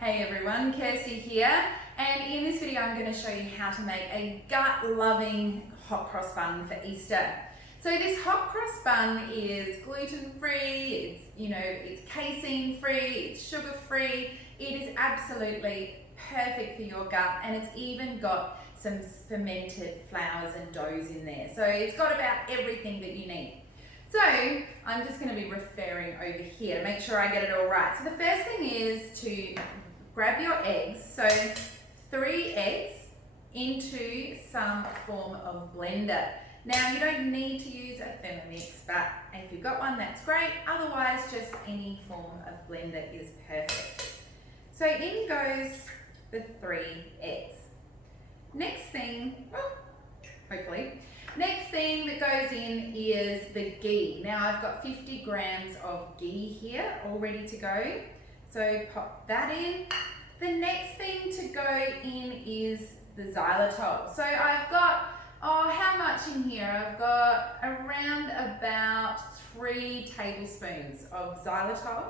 Hey everyone, Kirsty here, and in this video I'm going to show you how to make a gut-loving hot cross bun for Easter. So this hot cross bun is gluten-free, it's casein-free, it's sugar-free. It is absolutely perfect for your gut, and it's even got some fermented flours and doughs in there. So it's got about everything that you need. So I'm just going to be referring over here to make sure I get it all right. So the first thing is to grab your eggs. So 3 eggs into some form of blender. Now you don't need to use a Thermomix, but if you've got one, that's great. Otherwise, just any form of blender is perfect. So in goes the 3 eggs. Next thing, next thing that goes in is the ghee. Now I've got 50 grams of ghee here all ready to go. So pop that in. The next thing to go in is the xylitol. So I've got, how much in here? I've got around about 3 tablespoons of xylitol.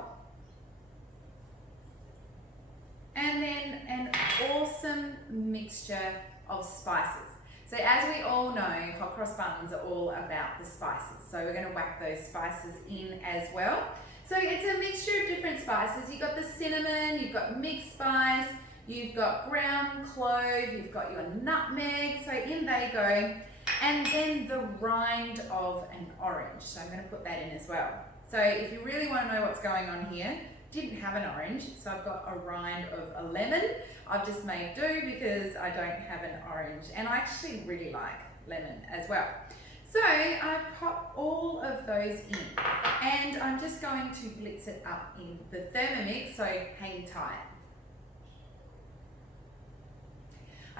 And then an awesome mixture of spices. So as we all know, hot cross buns are all about the spices. So we're going to whack those spices in as well. So it's a mixture of different spices. You've got the cinnamon, you've got mixed spice, you've got ground clove, you've got your nutmeg. So in they go. And then the rind of an orange. So I'm going to put that in as well. So if you really want to know what's going on here, didn't have an orange, so I've got a rind of a lemon. I've just made do because I don't have an orange, and I actually really like lemon as well. So I pop all of those in, and I'm just going to blitz it up in the Thermomix, so hang tight.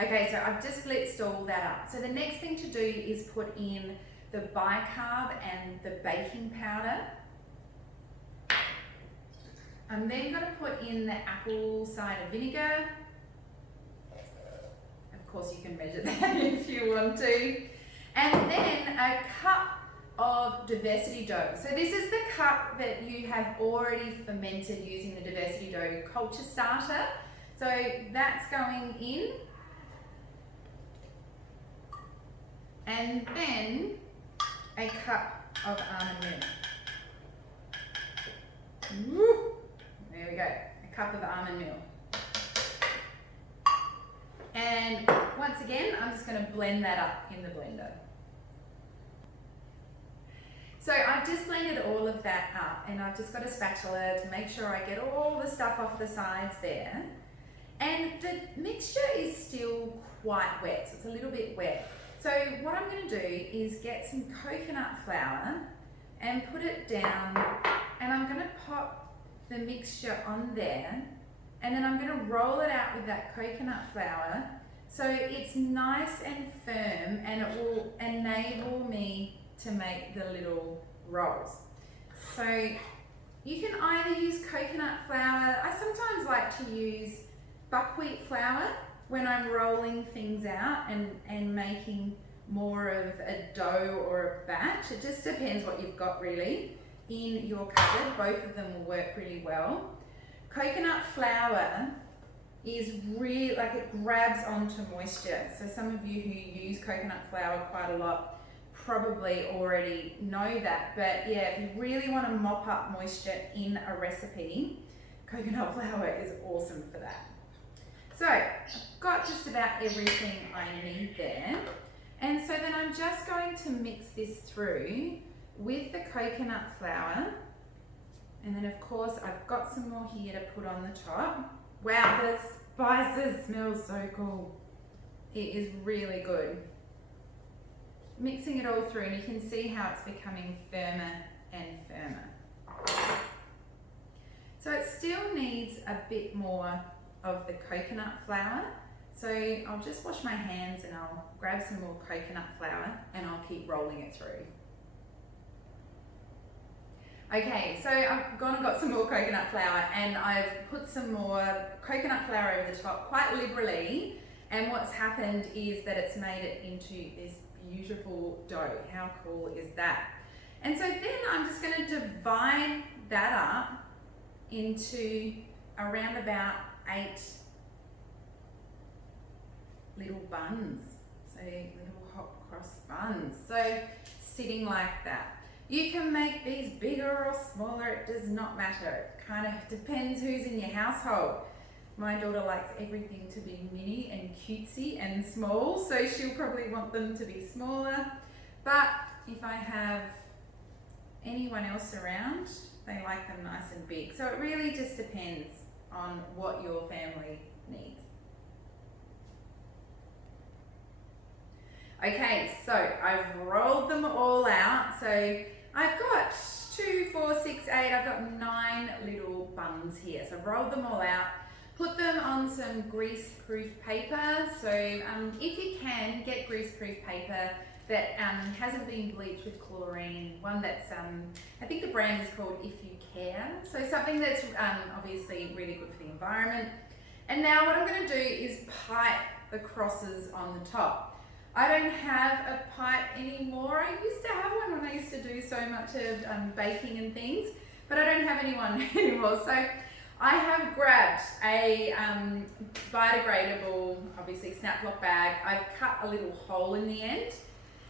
Okay, so I've just blitzed all that up. So the next thing to do is put in the bicarb and the baking powder. I'm then going to put in the apple cider vinegar. Of course you can measure that if you want to. And then a cup of diversity dough. So this is the cup that you have already fermented using the diversity dough culture starter. So that's going in. And then a cup of almond milk. Woo! There we go, a cup of almond milk. And once again, I'm just going to blend that up in the blender. So I've just blended all of that up, and I've just got a spatula to make sure I get all the stuff off the sides there. And the mixture is still quite wet, so it's a little bit wet. So what I'm going to do is get some coconut flour and put it down, and I'm going to pop the mixture on there, and then I'm going to roll it out with that coconut flour so it's nice and firm, and it will enable me to make the little rolls. So you can either use coconut flour. I sometimes like to use buckwheat flour when I'm rolling things out and making more of a dough or a batch. It just depends what you've got really in your cupboard. Both of them will work really well. Coconut flour is really, it grabs onto moisture. So some of you who use coconut flour quite a lot probably already know that. But yeah, if you really want to mop up moisture in a recipe, coconut flour is awesome for that. So I've got just about everything I need there. And so then I'm just going to mix this through with the coconut flour, and then of course I've got some more here to put on the top. Wow, the spices smell so cool. It is really good. Mixing it all through, and you can see how it's becoming firmer and firmer. So it still needs a bit more of the coconut flour. So I'll just wash my hands and I'll grab some more coconut flour and I'll keep rolling it through. Okay, so I've gone and got some more coconut flour, and I've put some more coconut flour over the top quite liberally, and what's happened is that it's made it into this beautiful dough. How cool is that? And so then I'm just going to divide that up into around about 8 little buns, so little hot cross buns, so sitting like that. You can make these bigger or smaller, it does not matter. It kind of depends who's in your household. My daughter likes everything to be mini and cutesy and small, so she'll probably want them to be smaller. But if I have anyone else around, they like them nice and big. So it really just depends on what your family needs. Okay, so I've rolled them all out. So I've got 2, 4, 6, 8, I've got 9 little buns here. So I've rolled them all out, put them on some grease-proof paper. So if you can, get grease-proof paper that hasn't been bleached with chlorine. One that's, I think the brand is called If You Care. So something that's obviously really good for the environment. And now what I'm going to do is pipe the crosses on the top. I don't have a pipe anymore. I used to have one when I used to do so much of baking and things, but I don't have anyone anymore. So I have grabbed a biodegradable, obviously snap lock bag. I've cut a little hole in the end,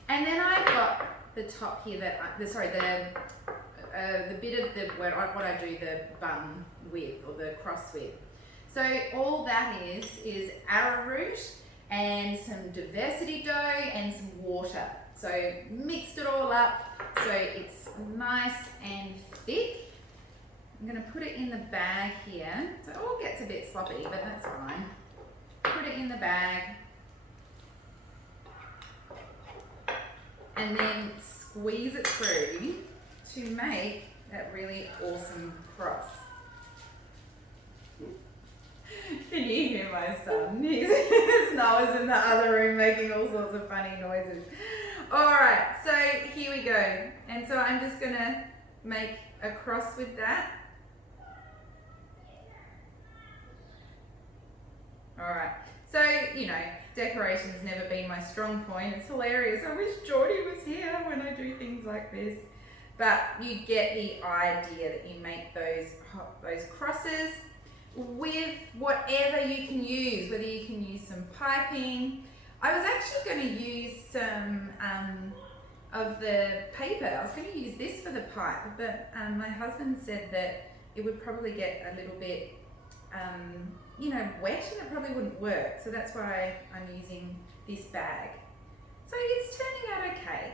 and then I've got the top here that the bit of what I do the bun with, or the cross with. So all that is arrowroot and some diversity dough and some water. So mixed it all up so it's nice and thick. I'm going to put it in the bag here. So it all gets a bit sloppy, but that's fine. Put it in the bag and then squeeze it through to make that really awesome cross. Can you hear my son? Noah's in the other room making all sorts of funny noises. Alright, so here we go. And so I'm just going to make a cross with that. Alright, so, decoration's never been my strong point. It's hilarious. I wish Geordie was here when I do things like this. But you get the idea that you make those crosses with whatever you can use, whether you can use some piping. I was actually going to use some of the paper. I was going to use this for the pipe, but my husband said that it would probably get a little bit wet and it probably wouldn't work. So that's why I'm using this bag. So it's turning out okay.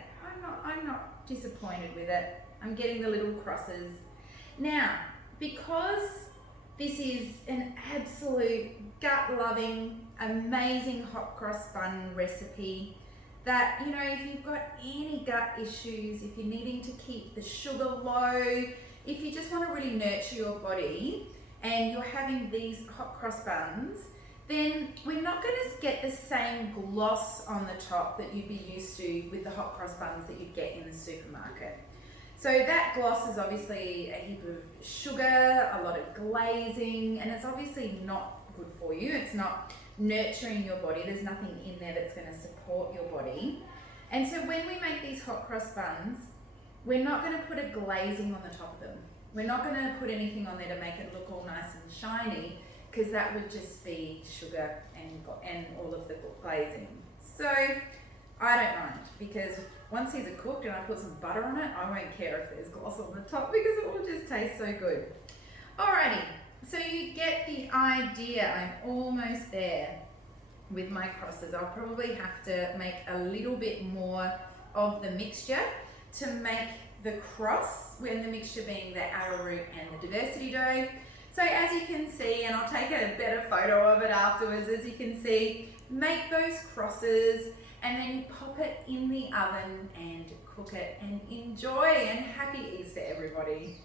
I'm not disappointed with it. I'm getting the little crosses. Now, because this is an absolute gut-loving, amazing hot cross bun recipe that, if you've got any gut issues, if you're needing to keep the sugar low, if you just want to really nurture your body and you're having these hot cross buns, then we're not going to get the same gloss on the top that you'd be used to with the hot cross buns that you'd get in the supermarket. So that gloss is obviously a heap of sugar, a lot of glazing, and it's obviously not good for you. It's not nurturing your body. There's nothing in there that's going to support your body. And so when we make these hot cross buns, we're not going to put a glazing on the top of them. We're not going to put anything on there to make it look all nice and shiny, because that would just be sugar and all of the glazing. So I don't mind, because once these are cooked and I put some butter on it, I won't care if there's gloss on the top because it will just taste so good. Alrighty, so you get the idea. I'm almost there with my crosses. I'll probably have to make a little bit more of the mixture to make the cross, when the mixture being the arrowroot and the diversity dough. So as you can see, and I'll take a better photo of it afterwards, as you can see, make those crosses and then you pop it in the oven and cook it and enjoy, and happy Easter everybody.